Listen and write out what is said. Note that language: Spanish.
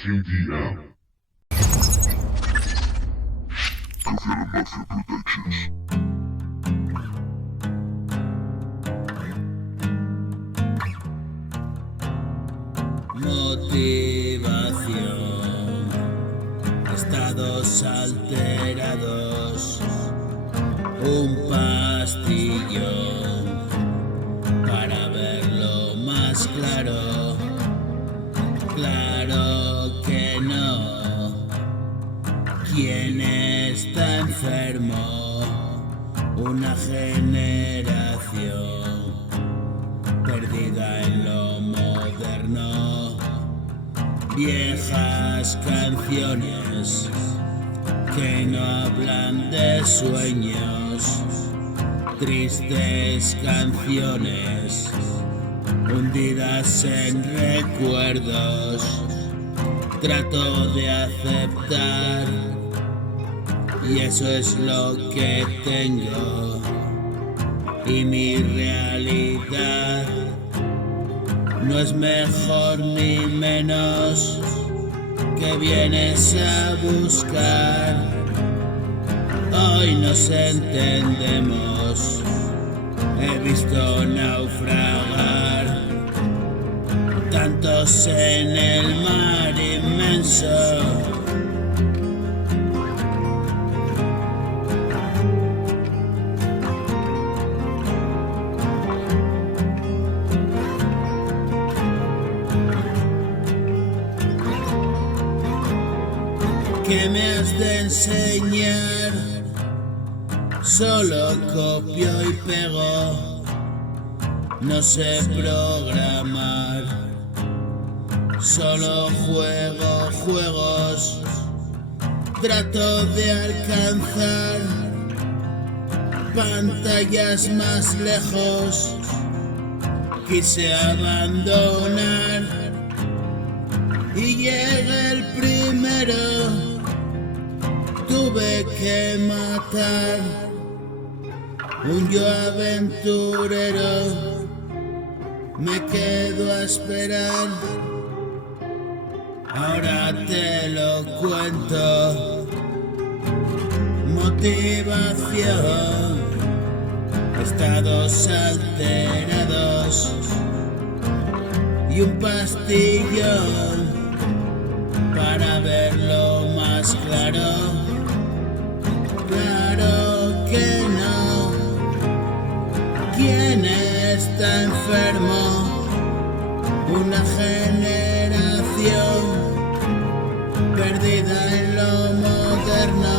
KDM. Coconut Mafia Productions. Motivación, estados alterados, un pastillón para verlo más claro, claro que no. ¿Quién está enfermo? Una generación perdida en lo moderno. Viejas canciones que no hablan de sueños, tristes canciones hundidas en recuerdos. Trato de aceptar y eso es lo que tengo, y mi realidad no es mejor ni menos que vienes a buscar. Hoy nos entendemos, he visto naufragar tantos en el mar inmenso. ¿Qué me has de enseñar? Solo copio y pego, no sé programar. Solo juego juegos, trato de alcanzar pantallas más lejos. Quise abandonar y llega el primero. Tuve que matar un yo aventurero. Me quedo a esperar. Ahora te lo cuento. Motivación, estados alterados y un pastillón para verlo más claro. Claro que no. ¿Quién está enfermo? Una generación perdida en lo moderno.